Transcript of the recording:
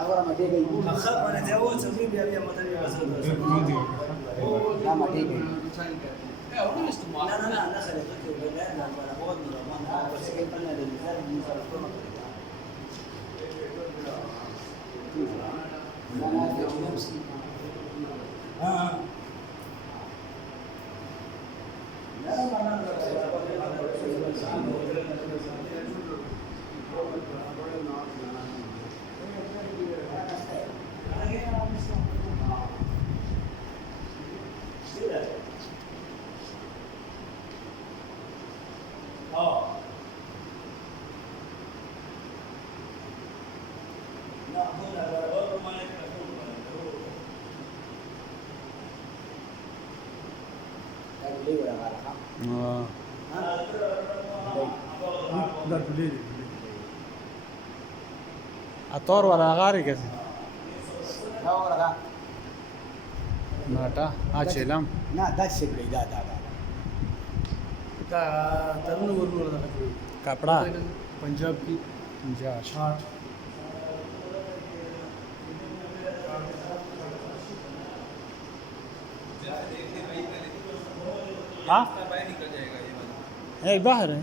Agora matei gay. मैंने जब वो सभी भी अभी मतलब ये बस لا matei gay. لا لا لا لا خلي بالك ولا لا ولا بود نورمان بس كيف انا للمثال من صار الكلام لا لا في نفسي. ها لا لا Beli udah nggak rekam. لا توليدي الطور ولا غاري كذا Tahu rekam? नाटा आचेलम Nah, dah sih beli dah. तरुण वरुण वाला कपड़ा पंजाब की जा छाट हाँ एक बाहर है